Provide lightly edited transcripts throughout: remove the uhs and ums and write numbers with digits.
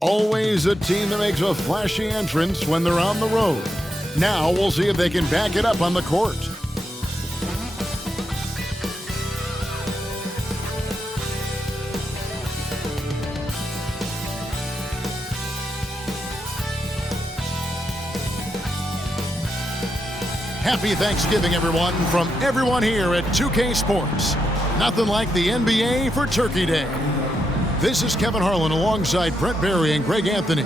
Always a team that makes a flashy entrance when they're on the road. Now we'll see if they can back it up on the court. Happy Thanksgiving, everyone, from everyone here at 2K Sports. Nothing like the NBA for Turkey Day. This is Kevin Harlan alongside Brent Barry and Greg Anthony.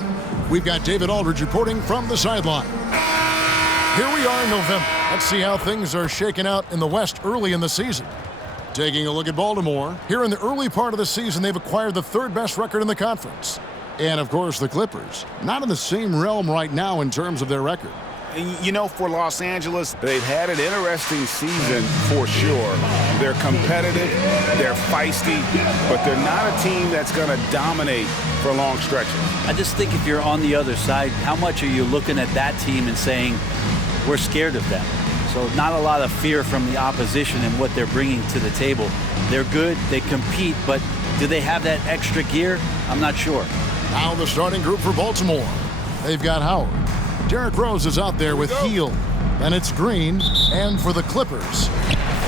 We've got David Aldridge reporting from the sideline. Here we are in November. Let's see how things are shaking out in the West early in the season. Taking a look at Baltimore. Here in the early part of the season, they've acquired the third best record in the conference. And, of course, the Clippers. Not in the same realm right now in terms of their record. You know, for Los Angeles, they've had an interesting season for sure. They're competitive, they're feisty, but they're not a team that's going to dominate for long stretches. I just think if you're on the other side, how much are you looking at that team and saying, we're scared of them? So not a lot of fear from the opposition and what they're bringing to the table. They're good, they compete, but do they have that extra gear? I'm not sure. Now the starting group for Baltimore. They've got Howard. Derrick Rose is out there with Hield. And it's Green. And for the Clippers,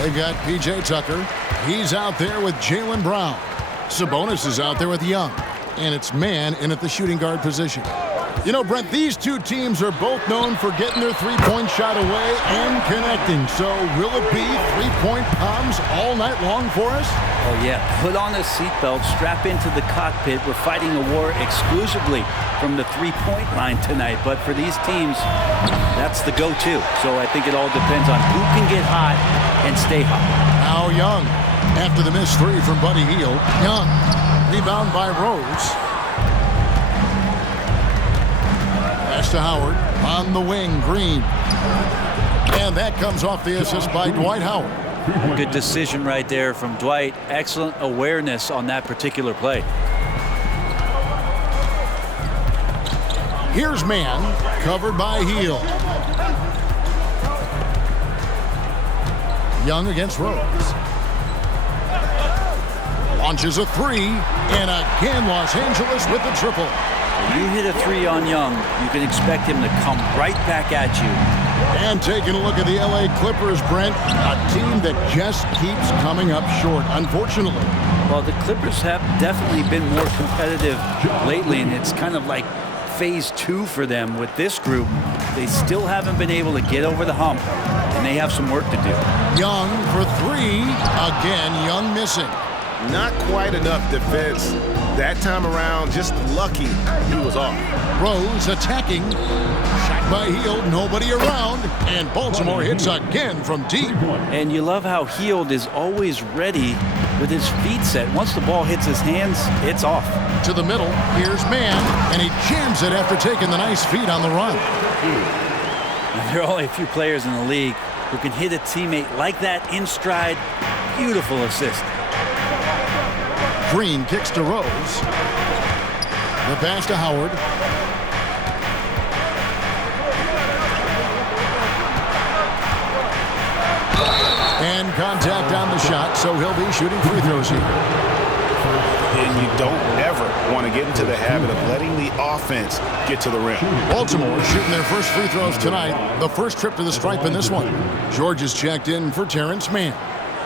they've got P.J. Tucker. He's out there with Jaylen Brown. Sabonis is out there with Young. And it's Mann in at the shooting guard position. You know, Brent, these two teams are both known for getting their three-point shot away and connecting. So will it be three-point bombs all night long for us? Oh, yeah. Put on a seatbelt, strap into the cockpit. We're fighting a war exclusively from the three-point line tonight. But for these teams, that's the go-to. So I think it all depends on who can get hot and stay hot. Now Young, after the missed three from Buddy Hield. Young, rebound by Rose. Pass to Howard. On the wing, Green. And that comes off the assist by Dwight Howard. Good decision right there from Dwight. Excellent awareness on that particular play. Here's Mann, covered by Hield. Young against Rose. Launches a three, and again Los Angeles with the triple. When you hit a three on Young, you can expect him to come right back at you. And taking a look at the LA Clippers, Brent, a team that just keeps coming up short, unfortunately. Well, the Clippers have definitely been more competitive lately, and it's kind of like phase two for them with this group. They still haven't been able to get over the hump, and they have some work to do. Young for three. Again, Young missing. Not quite enough defense that time around. Just lucky he was off. Rose attacking. Shot by Hield. Nobody around. And Baltimore hits again from deep. And you love how Hield is always ready with his feet set. Once the ball hits his hands, it's off. To the middle. Here's Mann. And he jams it after taking the nice feed on the run. There are only a few players in the league who can hit a teammate like that in stride. Beautiful assist. Green kicks to Rose. The pass to Howard. And contact on the shot, so he'll be shooting free throws here. And you don't ever want to get into the habit of letting the offense get to the rim. Baltimore shooting their first free throws tonight. The first trip to the stripe in this one. George is checked in for Terrence Mann.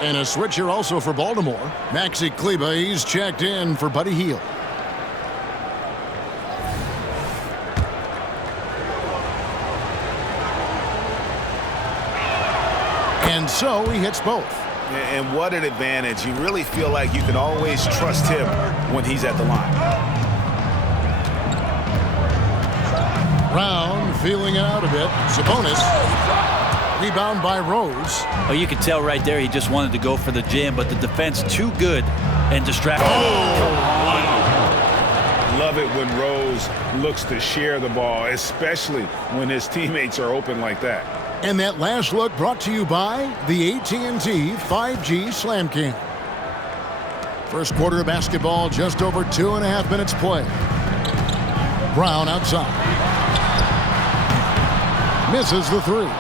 And a switch here also for Baltimore. Maxi Kleber, he's checked in for Buddy Hield. And so he hits both. And what an advantage. You really feel like you can always trust him when he's at the line. Brown feeling it out a bit. Sabonis. Rebound by Rose. Oh, you could tell right there he just wanted to go for the jam, but the defense too good and distracted. Oh! Love it when Rose looks to share the ball, especially when his teammates are open like that. And that last look brought to you by the AT&T 5G Slam Cam. First quarter of basketball, just over 2.5 minutes play. Brown outside. Misses the three.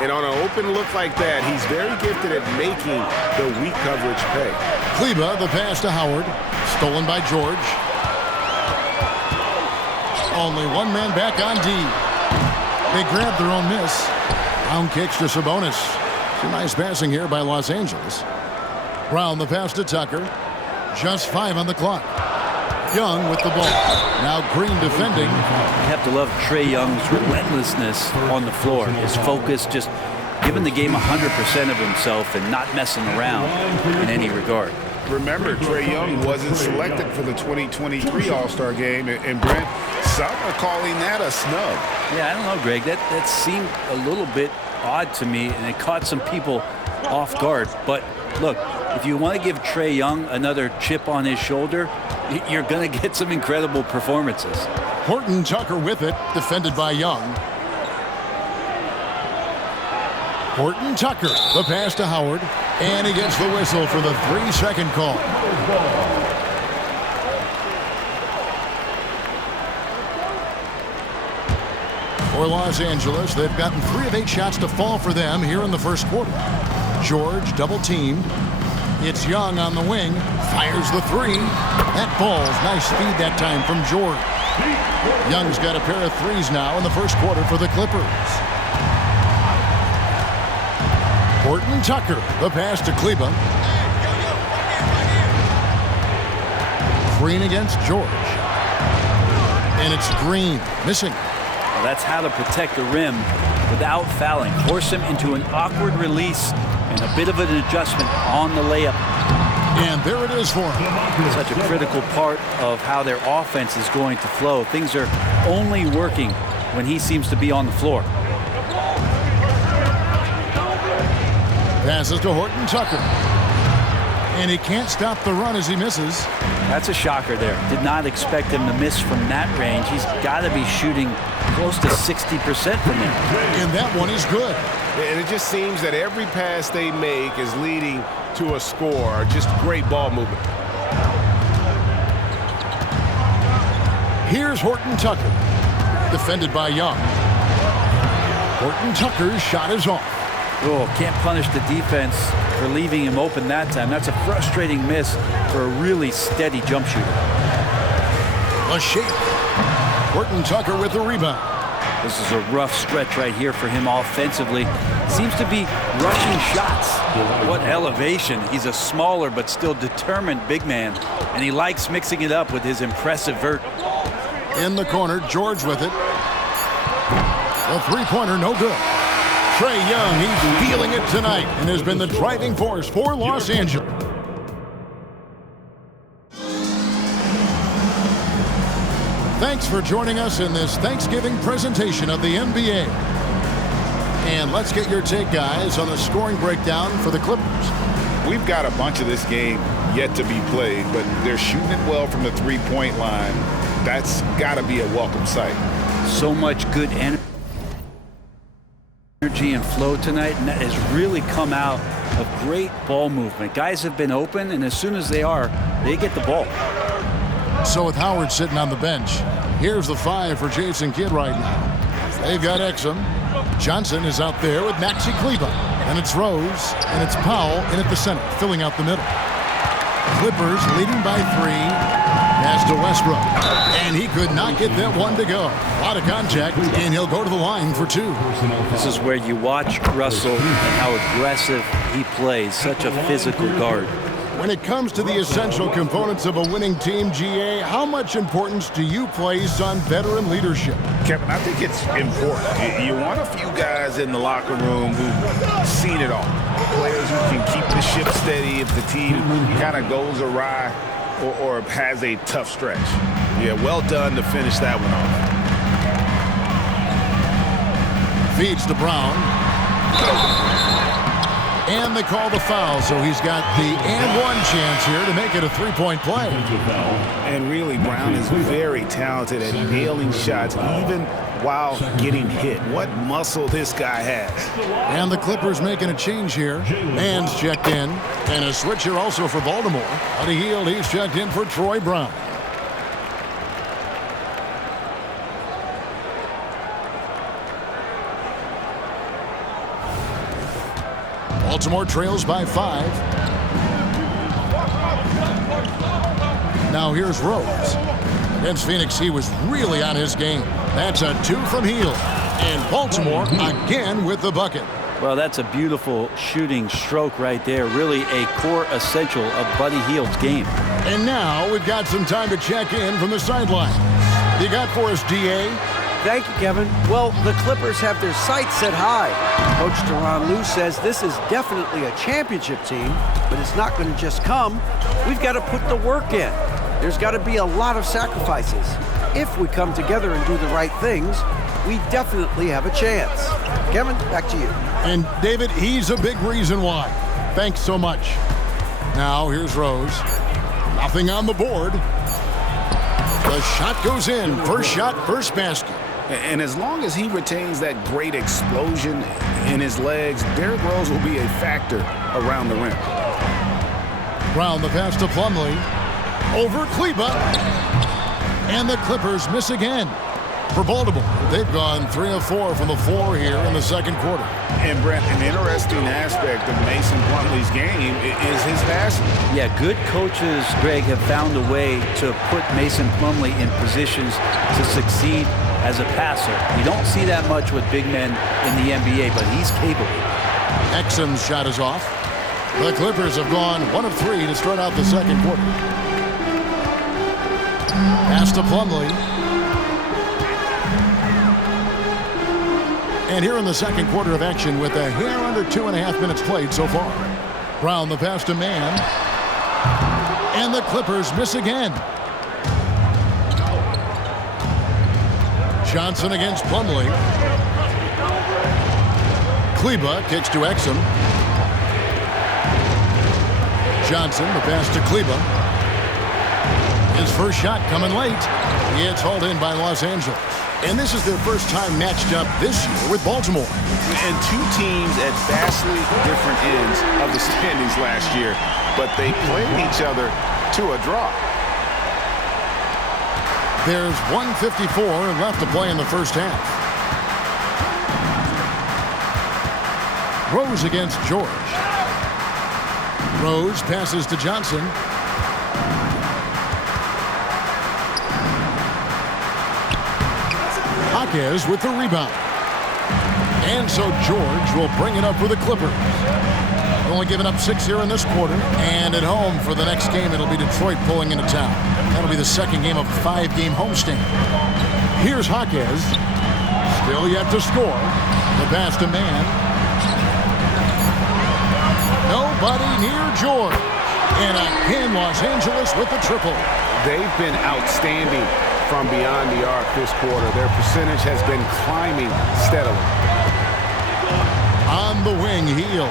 And on an open look like that, he's very gifted at making the weak coverage pay. Kleber, the pass to Howard. Stolen by George. Only one man back on D. They grabbed their own miss. Brown kicks to Sabonis. Some nice passing here by Los Angeles. Brown the pass to Tucker. Just 5 on the clock. Young with the ball. Now Green defending. You have to love Trae Young's relentlessness on the floor. His focus, just giving the game 100% of himself and not messing around in any regard. Remember, Trae Young wasn't selected for the 2023 All-Star game, and Brent, some are calling that a snub. Yeah, I don't know, Greg. That seemed a little bit odd to me, and it caught some people off guard. But look, if you want to give Trae Young another chip on his shoulder, you're going to get some incredible performances. Horton Tucker with it, defended by Young. Horton Tucker, the pass to Howard, and he gets the whistle for the 3-second call. For Los Angeles, they've gotten 3 of 8 shots to fall for them here in the first quarter. George double teamed. It's Young on the wing, fires the 3. That falls. Nice speed that time from George. Young's got a pair of 3s now in the first quarter for the Clippers. Horton Tucker, the pass to Kleba. Green against George. And it's Green, missing. Well, that's how to protect the rim without fouling. Force him into an awkward release and a bit of an adjustment on the layup. And there it is for him. Such a critical part of how their offense is going to flow. Things are only working when he seems to be on the floor. Passes to Horton Tucker. And he can't stop the run as he misses. That's a shocker there. Did not expect him to miss from that range. He's got to be shooting close to 60% from there. And that one is good. And it just seems that every pass they make is leading to a score. Just great ball movement. Here's Horton Tucker. Defended by Young. Horton Tucker's shot is off. Oh, can't punish the defense for leaving him open that time. That's a frustrating miss for a really steady jump shooter. A shake. Horton Tucker with the rebound. This is a rough stretch right here for him offensively. Seems to be rushing shots. What elevation. He's a smaller but still determined big man. And he likes mixing it up with his impressive vert. In the corner, George with it. A three-pointer, no good. Trae Young, he's feeling it tonight and has been the driving force for Los Angeles. Thanks for joining us in this Thanksgiving presentation of the NBA. And let's get your take, guys, on the scoring breakdown for the Clippers. We've got a bunch of this game yet to be played, but they're shooting it well from the three-point line. That's got to be a welcome sight. So much good energy and flow tonight, and that has really come out of great ball movement. Guys have been open, and as soon as they are, they get the ball. So with Howard sitting on the bench, here's the 5 for Jason Kidd right now. They've got Exum. Johnson is out there with Maxi Kleber. And it's Rose, and it's Powell in at the center, filling out the middle. Clippers leading by 3. Pass to Westbrook. And he could not get that one to go. A lot of contact, and he'll go to the line for 2. This is where you watch Russell and how aggressive he plays. Such a physical guard. When it comes to the essential components of a winning team, GA, how much importance do you place on veteran leadership? Kevin, I think it's important. You want a few guys in the locker room who've seen it all. Players who can keep the ship steady if the team kind of goes awry or has a tough stretch. Yeah, well done to finish that one off. Feeds to Brown. And they call the foul, so he's got the and one chance here to make it a three-point play. And really, Brown is very talented at nailing shots, even while getting hit. What muscle this guy has. And the Clippers making a change here. Mann's checked in. And a switch here also for Baltimore. Buddy Hield, he's checked in for Troy Brown. Baltimore trails by 5. Now here's Rose. Against Phoenix, he was really on his game. That's a 2 from Hield. And Baltimore again with the bucket. Well, that's a beautiful shooting stroke right there. Really a core essential of Buddy Hield's game. And now we've got some time to check in from the sideline. You got for us, D.A.? Thank you, Kevin. Well, the Clippers have their sights set high. Coach Tyronn Lue says this is definitely a championship team, but it's not going to just come. We've got to put the work in. There's got to be a lot of sacrifices. If we come together and do the right things, we definitely have a chance. Kevin, back to you. And David, he's a big reason why. Thanks so much. Now here's Rose. Nothing on the board. The shot goes in. First shot, first basket. And as long as he retains that great explosion in his legs, Derrick Rose will be a factor around the rim. Brown the pass to Plumlee. Over Kleba. And the Clippers miss again. For Baltimore, they've gone 3 of 4 from the floor here in the second quarter. And Brent, an interesting aspect of Mason Plumlee's game is his passing. Yeah, good coaches, Greg, have found a way to put Mason Plumlee in positions to succeed as a passer. You don't see that much with big men in the NBA, but he's capable. Exum's shot is off. The Clippers have gone 1 of 3 to start out the second quarter. Pass to Plumlee. And here in the second quarter of action with a hair under 2.5 minutes played so far. Brown the pass to Mann. And the Clippers miss again. Johnson against Plumlee. Kleba kicks to Exum. Johnson, the pass to Kleba. His first shot coming late. It's hauled in by Los Angeles. And this is their first time matched up this year with Baltimore. And two teams at vastly different ends of the standings last year, but they played each other to a draw. There's 1:54 left to play in the first half. Rose against George. Rose passes to Johnson. Jaquez with the rebound. And so George will bring it up for the Clippers. Only giving up 6 here in this quarter. And at home for the next game, it'll be Detroit pulling into town. That'll be the second game of a 5-game homestand. Here's Jaquez. Still yet to score. The pass to Mann. Nobody near George. And again, Los Angeles with the triple. They've been outstanding from beyond the arc this quarter. Their percentage has been climbing steadily. On the wing, Hield.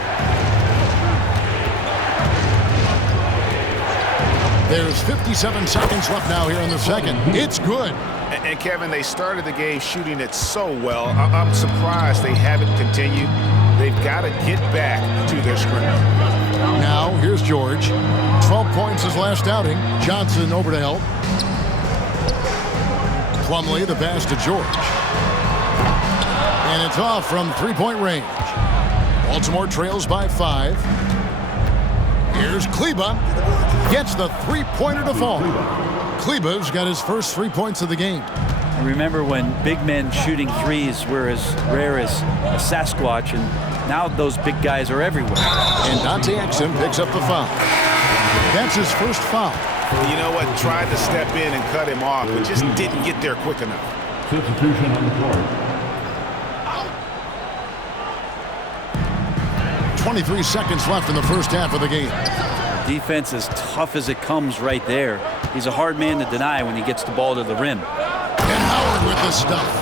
There's 57 seconds left now here in the second. It's good. And Kevin, they started the game shooting it so well. I'm surprised they haven't continued. They've got to get back to their scrimmage. Now, here's George. 12 points his last outing. Johnson over to help. Plumlee, the pass to George. And it's off from three-point range. Baltimore trails by 5. Here's Kleba. Gets the three-pointer to fall. Kleba's got his first 3 points of the game. I remember when big men shooting threes were as rare as a Sasquatch, and now those big guys are everywhere. And Dante Exum picks up the foul. That's his first foul. You know what? Tried to step in and cut him off, but just didn't get there quick enough. Substitution on the court. 23 seconds left in the first half of the game. Defense as tough as it comes right there. He's a hard man to deny when he gets the ball to the rim. And Howard with the stuff.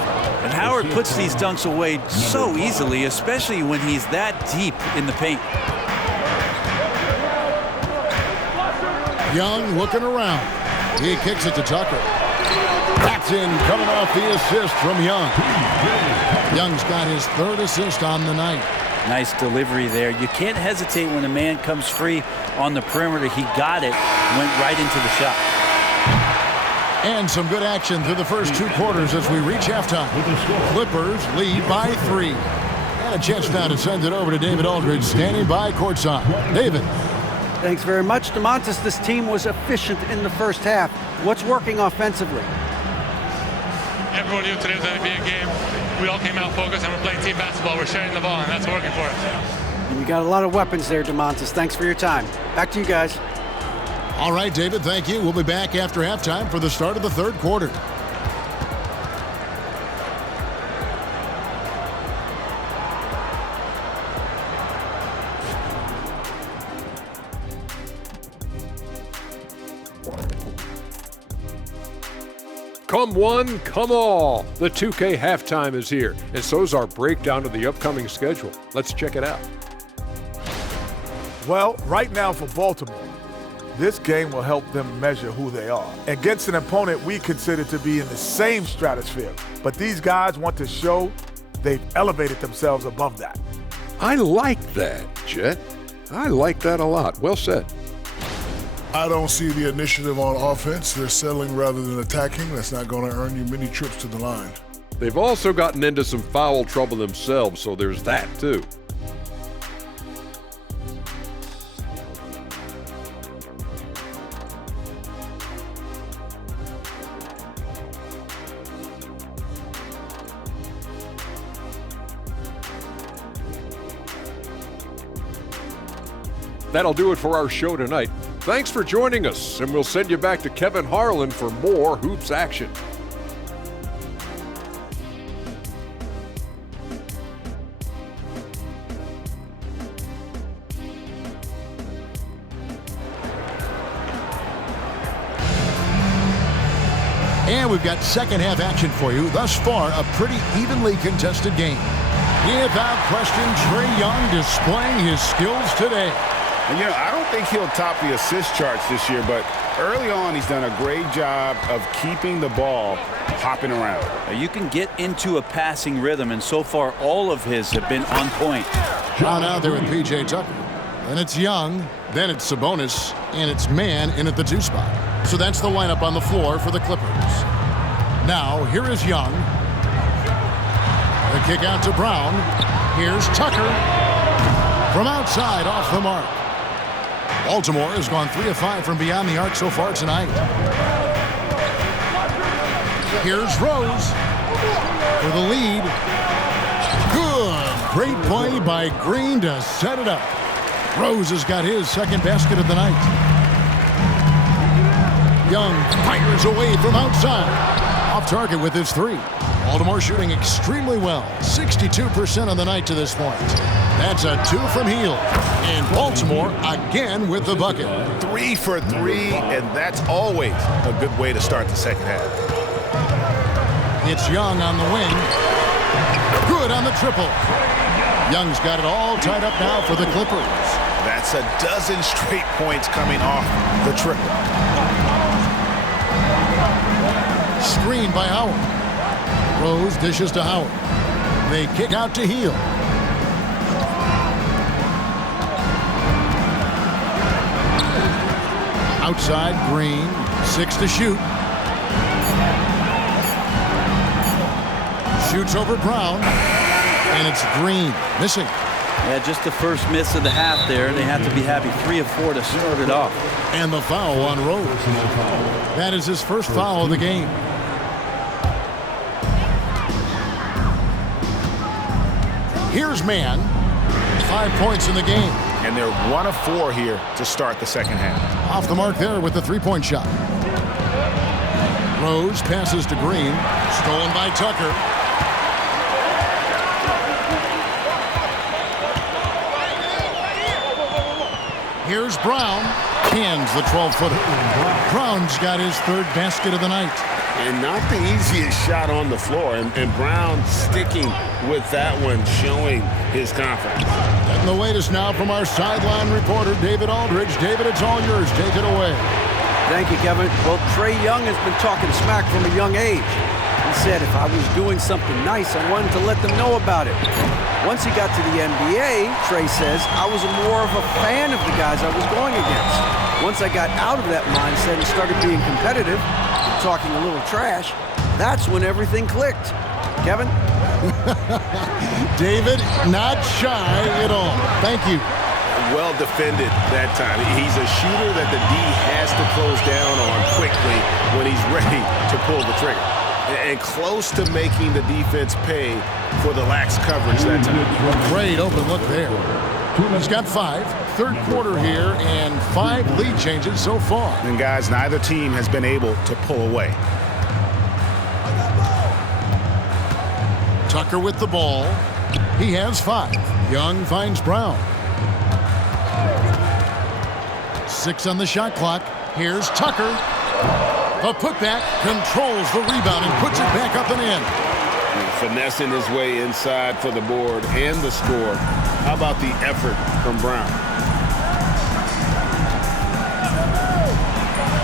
And Howard puts these dunks away so easily, especially when he's that deep in the paint. Young looking around. He kicks it to Tucker. That's in, coming off the assist from Young. Young's got his third assist on the night. Nice delivery there. You can't hesitate when a man comes free on the perimeter. He got it, went right into the shot. And some good action through the first 2 quarters as we reach halftime. Clippers lead by 3. And a chance now to send it over to David Aldridge, standing by courtside. David. Thanks very much, DeMontis. This team was efficient in the first half. What's working offensively? Everyone knew today was going to be a game. We all came out focused, and we're playing team basketball. We're sharing the ball, and that's working for us. And you got a lot of weapons there, DeMontis. Thanks for your time. Back to you guys. All right, David, thank you. We'll be back after halftime for the start of the third quarter. Come one, come all. The 2K halftime is here, and so is our breakdown of the upcoming schedule. Let's check it out. Well, right now for Baltimore, this game will help them measure who they are against an opponent we consider to be in the same stratosphere. But these guys want to show they've elevated themselves above that. I like that, Jet. I like that a lot. Well said. I don't see the initiative on offense. They're settling rather than attacking. That's not going to earn you many trips to the line. They've also gotten into some foul trouble themselves, so there's that too. That'll do it for our show tonight. Thanks for joining us, and we'll send you back to Kevin Harlan for more hoops action. And we've got second half action for you. Thus far, a pretty evenly contested game. Without question, Trae Young displaying his skills today. And, I don't think he'll top the assist charts this year, but early on he's done a great job of keeping the ball hopping around. You can get into a passing rhythm, and so far all of his have been on point. Brown out there with P.J. Tucker. Then it's Young, then it's Sabonis, and it's Mann in at the 2 spot. So that's the lineup on the floor for the Clippers. Now, here is Young. The kick out to Brown. Here's Tucker. From outside, off the mark. Baltimore has gone 3 of 5 from beyond the arc so far tonight. Here's Rose for the lead. Good. Great play by Green to set it up. Rose has got his second basket of the night. Young fires away from outside. Off target with his 3. Baltimore shooting extremely well. 62% on the night to this point. That's a 2 from Hield. And Baltimore again with the bucket. 3 for 3, and that's always a good way to start the second half. It's Young on the wing. Good on the triple. Young's got it all tied up now for the Clippers. That's a dozen straight points coming off the triple. Screen by Howard. Rose dishes to Howard. They kick out to Hield. Outside, Green. 6 to shoot. Shoots over Brown. And it's Green. Missing. Yeah, just the first miss of the half there. They have to be happy. 3 of 4 to start it off. And the foul on Rose. That is his first foul of the game. Here's Mann. 5 points in the game. And they're 1 of 4 here to start the second half. Off the mark there with the 3-point shot. Rose passes to Green. Stolen by Tucker. Here's Brown. Cans the 12-footer. Brown's got his 3rd basket of the night. And not the easiest shot on the floor. And Brown sticking with that one, showing his confidence. And the latest now from our sideline reporter, David Aldridge. David, it's all yours. Take it away. Thank you, Kevin. Well, Trae Young has been talking smack from a young age. He said if I was doing something nice, I wanted to let them know about it. Once he got to the NBA, Trae says, I was more of a fan of the guys I was going against. Once I got out of that mindset and started being competitive, talking a little trash, that's when everything clicked. Kevin? David, not shy at all. Thank you. well defended that time. He's a shooter that the D has to close down on quickly when he's ready to pull the trigger. And close to making the defense pay for the lax coverage that time. Great open look there. He's got 5. Third quarter here and 5 lead changes so far. And guys, neither team has been able to pull away. Tucker with the ball. He has 5. Young finds Brown. 6 on the shot clock. Here's Tucker. A putback, controls the rebound and puts it back up and in. Finessing his way inside for the board and the score. How about the effort from Brown?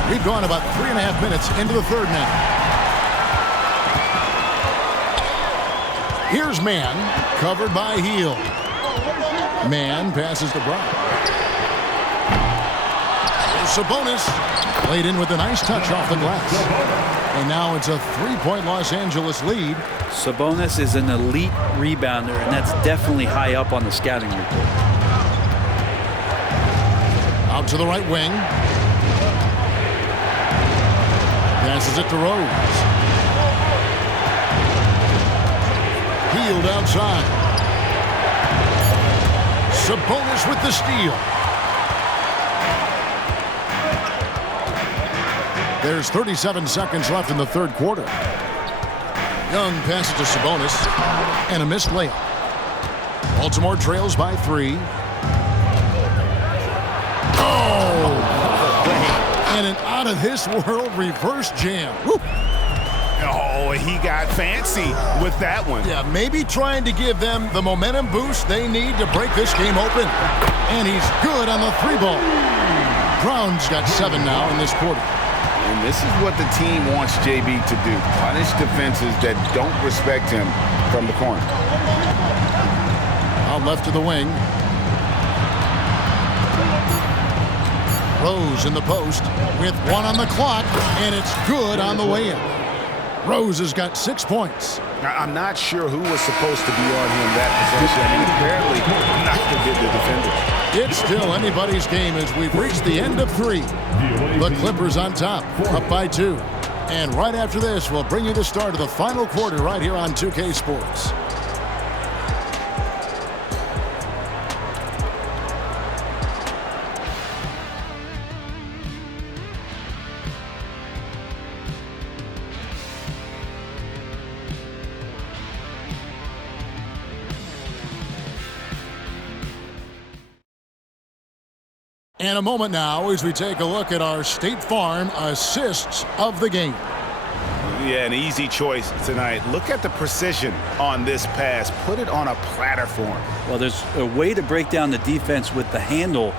We've gone about 3.5 minutes into the third now. Here's Mann, covered by Heel. Mann passes to Brown. Sabonis laid in with a nice touch off the glass. And now it's a 3-point Los Angeles lead. Sabonis is an elite rebounder, and that's definitely high up on the scouting report. Out to the right wing. Passes it to Rose. Healed outside. Sabonis with the steal. There's 37 seconds left in the third quarter. Young passes to Sabonis and a missed layup. Baltimore trails by 3. Oh! And an out-of-this-world reverse jam. Woo. Oh, he got fancy with that one. Yeah, maybe trying to give them the momentum boost they need to break this game open. And he's good on the 3-ball. Brown's got 7 now in this quarter. And this is what the team wants JB to do. Punish defenses that don't respect him from the corner. Out left to the wing. Rose in the post with 1 on the clock, and it's good on the way in. Rose has got 6 points. Now, I'm not sure who was supposed to be on him that possession. I mean, apparently not to get the defender. It's still anybody's game as we've reached the end of 3. The Clippers on top, up by 2. And right after this, we'll bring you the start of the final quarter right here on 2K Sports. And a moment now as we take a look at our State Farm assists of the game. Yeah, an easy choice tonight. Look at the precision on this pass. Put it on a platter for him. Well, there's a way to break down the defense with the handle,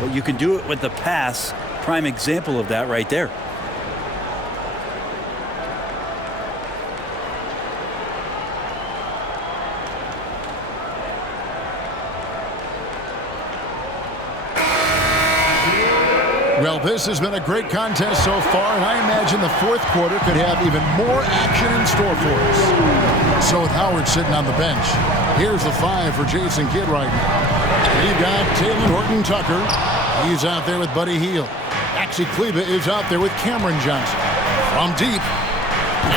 but you can do it with the pass. Prime example of that right there. Well, this has been a great contest so far, and I imagine the fourth quarter could have even more action in store for us. So with Howard sitting on the bench, here's the 5 for Jason Kidd right now. You've got Taylor Horton Tucker. He's out there with Buddy Hield. Actually, Kleba is out there with Cameron Johnson. From deep.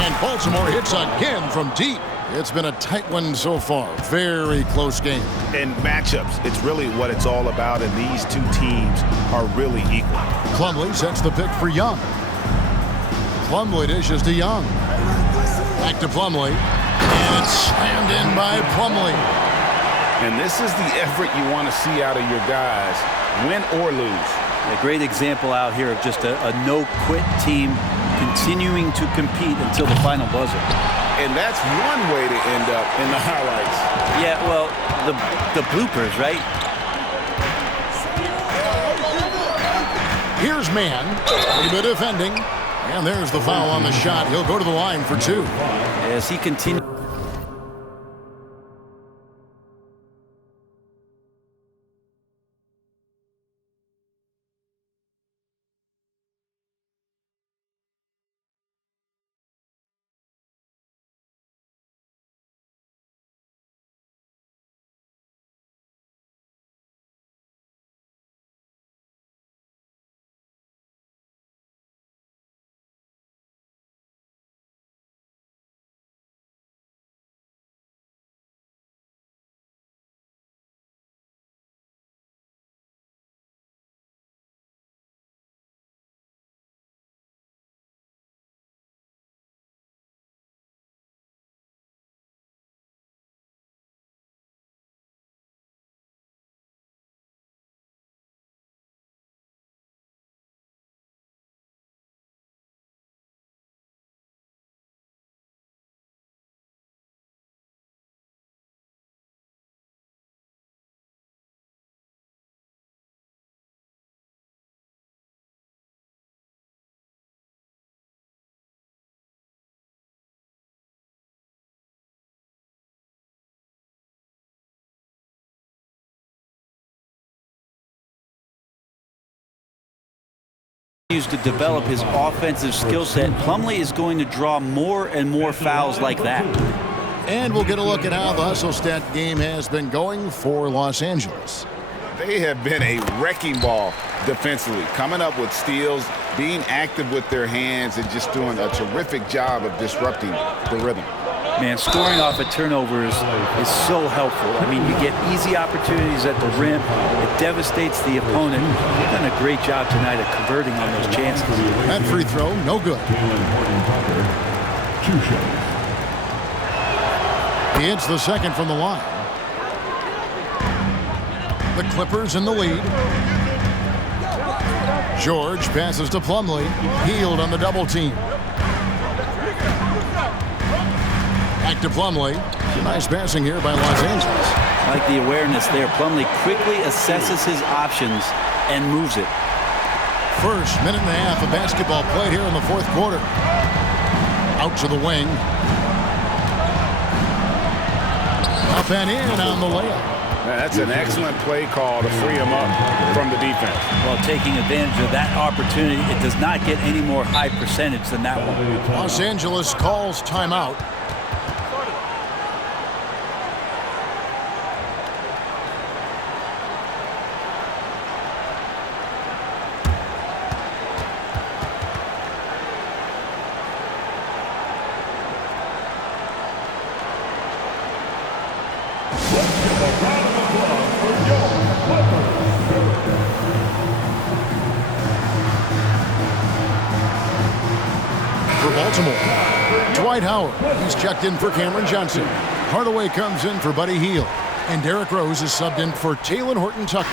And Baltimore hits again from deep. It's been a tight one so far. Very close game. And matchups, it's really what it's all about, and these two teams are really equal. Plumlee sets the pick for Young. Plumlee dishes to Young. Back to Plumlee. And it's slammed in by Plumlee. And this is the effort you want to see out of your guys, win or lose. A great example out here of just a no-quit team continuing to compete until the final buzzer. And that's one way to end up in the highlights. Yeah, well, the bloopers, right? Here's Mann. A bit defending. And there's the foul on the shot. He'll go to the line for 2. As he continues. continues to develop his offensive skill set, Plumlee is going to draw more and more fouls like that. And we'll get a look at how the hustle stat game has been going for Los Angeles. They have been a wrecking ball defensively, coming up with steals, being active with their hands, and just doing a terrific job of disrupting the rhythm. Man, scoring off of turnovers is so helpful. I mean, you get easy opportunities at the rim. It devastates the opponent. They've done a great job tonight of converting on those chances. That free throw, no good. He hits the second from the line. The Clippers in the lead. George passes to Plumlee. Healed on the double team. Back to Plumlee. Nice passing here by Los Angeles. I like the awareness there. Plumlee quickly assesses his options and moves it. First minute and a half of basketball played here in the fourth quarter. Out to the wing. Up and in on the layup. That's an excellent play call to free him up from the defense. Well, taking advantage of that opportunity, it does not get any more high percentage than that one. Los Angeles calls timeout. For Baltimore, Dwight Howard. He's checked in for Cameron Johnson. Hardaway comes in for Buddy Hield. And Derrick Rose is subbed in for Taylor Horton-Tucker.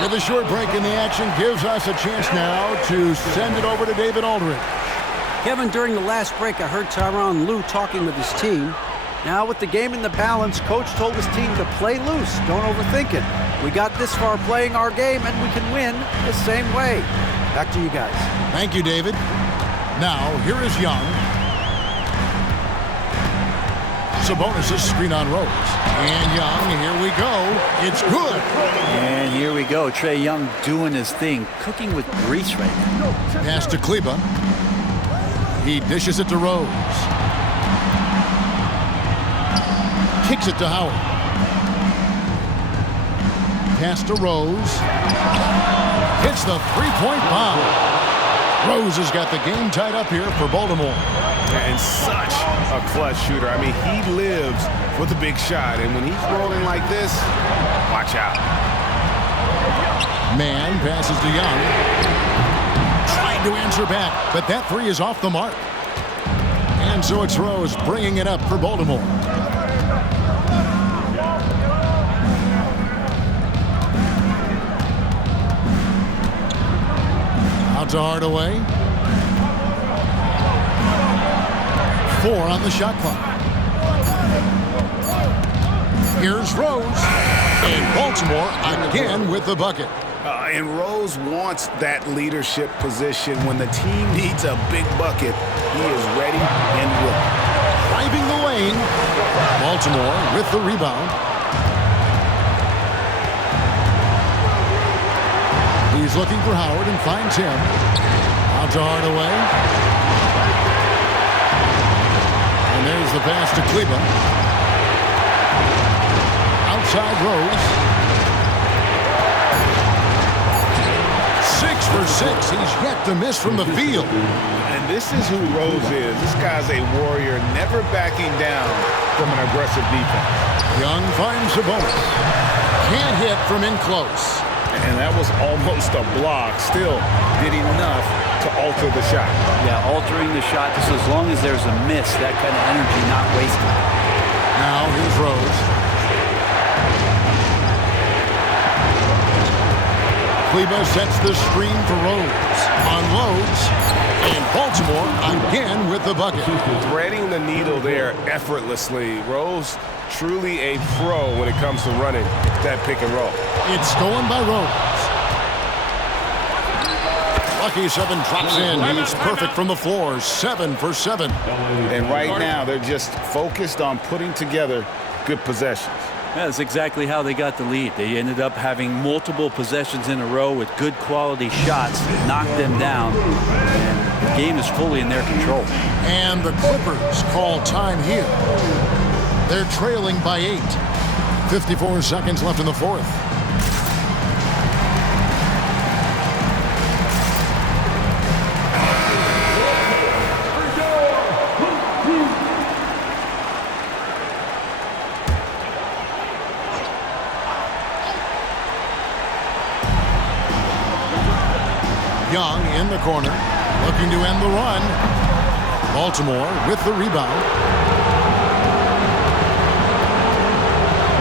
With a short break in the action, gives us a chance now to send it over to David Aldridge. Kevin, during the last break, I heard Tyronn Lue talking with his team. Now with the game in the balance, coach told his team to play loose. Don't overthink it. We got this far playing our game, and we can win the same way. Back to you guys. Thank you, David. Now, here is Young. Sabonis' screen on Rose. And Young, here we go. It's good. And here we go. Trae Young doing his thing, cooking with grease right now. Pass to Kleba. He dishes it to Rose. Kicks it to Howard. Pass to Rose. Hits the three-point bomb. Rose has got the game tied up here for Baltimore. And such a clutch shooter. I mean, he lives for the big shot. And when he's rolling like this, watch out. Man passes to Young. Trying to answer back, but that three is off the mark. And so it's Rose bringing it up for Baltimore. Out to Hardaway. 4 on the shot clock. Here's Rose. And Baltimore again with the bucket. And Rose wants that leadership position. When the team needs a big bucket, he is ready and willing. Driving the lane. Baltimore with the rebound. He's looking for Howard and finds him. Out to Hardaway. And there's the pass to Kleba. Outside Rose. 6 for 6. He's yet to miss from the field. And this is who Rose is. This guy's a warrior, never backing down from an aggressive defense. Young finds Sabonis. Can't hit from in close. And that was almost a block. Still did enough to alter the shot. Yeah, altering the shot just as long as there's a miss, that kind of energy not wasted. Now here's Rose. Kleba sets the screen for Rose. Unloads. And Baltimore again with the bucket. Threading the needle there effortlessly. Rose truly a pro when it comes to running that pick and roll. It's stolen by Rose. Lucky 7 drops in. He's perfect from the floor. 7 for 7. And right now, they're just focused on putting together good possessions. That's exactly how they got the lead. They ended up having multiple possessions in a row with good quality shots, knocked them down, and the game is fully in their control. And the Clippers call time here. They're trailing by 8. 54 seconds left in the fourth. Young in the corner, looking to end the run. Baltimore with the rebound.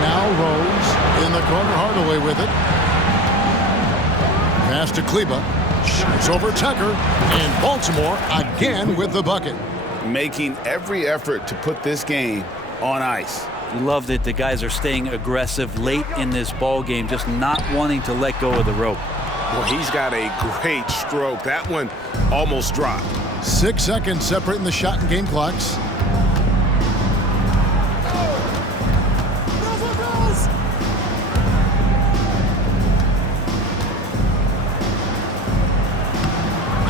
Now Rose in the corner, Hardaway with it. Pass to Kleba. Shoots over Tucker. And Baltimore again with the bucket. Making every effort to put this game on ice. You love that the guys are staying aggressive late in this ball game, just not wanting to let go of the rope. Well, he's got a great stroke. That one almost dropped. 6 seconds separating the shot and game clocks.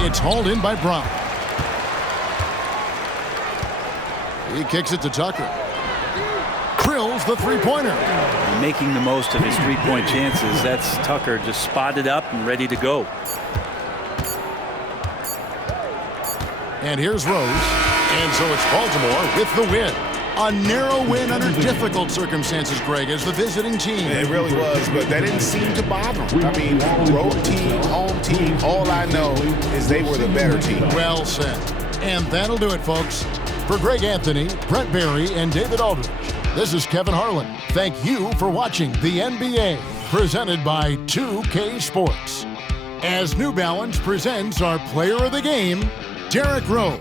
It's hauled in by Brown. He kicks it to Tucker. Drills the three-pointer. Making the most of his three-point chances. That's Tucker just spotted up and ready to go. And here's Rose. And so it's Baltimore with the win. A narrow win under difficult circumstances, Greg, as the visiting team. It really was, but that didn't seem to bother them. I mean, road team, home team, all I know is they were the better team. Well said. And that'll do it, folks. For Greg Anthony, Brent Barry, and David Aldridge, this is Kevin Harlan. Thank you for watching the NBA, presented by 2K Sports. As New Balance presents our player of the game, Derrick Rose.